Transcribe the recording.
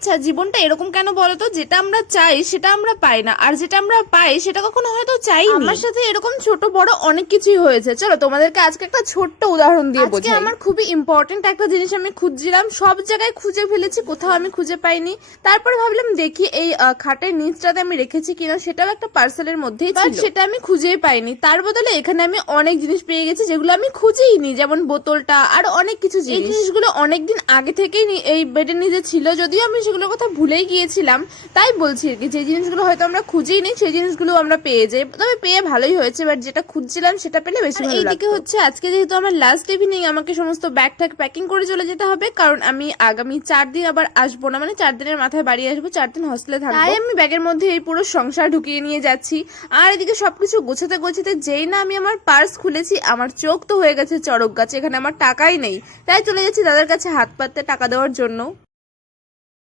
আচ্ছা, জীবনটা এরকম কেন বলো তো? যেটা আমরা চাই সেটা আমরা পাই না, আর যেটা আমরা পাই সেটা কখনো হয়তো চাই। আমার সাথে এরকম ছোট বড় অনেক কিছুই হয়েছে। চলো তোমাদেরকে আজকে একটা ছোট্ট উদাহরণ দিয়ে বোঝাই। আমার খুবই ইম্পর্টেন্ট একটা জিনিস আমি খুঁজছিলাম, সব জায়গায় খুঁজে ফেলেছি, কোথাও আমি খুঁজে পাইনি। তারপরে ভাবলাম দেখি এই খাটের নিচটাতে আমি রেখেছি কিনা, সেটাও একটা পার্সেলের মধ্যেই ছিল, সেটা আমি খুঁজেই পাইনি। তার বদলে এখানে আমি অনেক জিনিস পেয়ে গেছি যেগুলো আমি খুঁজেইনি, যেমন বোতলটা আর অনেক কিছু জিনিস। এই জিনিসগুলো অনেকদিন আগে থেকেই এই বেডের নিচে ছিল, যদিও আমি সেগুলোর কথা ভুলেই গিয়েছিলাম। তাই বলছি আর কি, যে জিনিসগুলো হয়তো আমরা খুঁজেই নেই সেই জিনিসগুলো আমরা পেয়ে যাই। তবে পেয়ে ভালোই হয়েছে, বাট যেটা খুঁজছিলাম সেটা পেলে বেশি ভালো লাগতো। এইদিকে হচ্ছে আজকে যেহেতু আমার লাস্ট ইভিনিং, আমাকে সমস্ত ব্যাগ ট্যাগ প্যাকিং করে চলে যেতে হবে, কারণ আমি আগামী 4 দিন আবার আসবো না, মানে 4 দিনের মাথায় বাড়ি আসবো, 4 দিন হস্টেলে থাকবো। তাই আমি ব্যাগের মধ্যে এই পুরো সংসার ঢুকিয়ে নিয়ে যাচ্ছি। আর এদিকে সবকিছু গোছাতে গোছাতে যেই না আমি আমার পার্স খুলেছি, আমার চোখ তো হয়ে গেছে চড়ক গাছে, এখানে আমার টাকাই নেই। তাই চলে যাচ্ছি দাদার কাছে হাত পাততে টাকা দেওয়ার জন্য।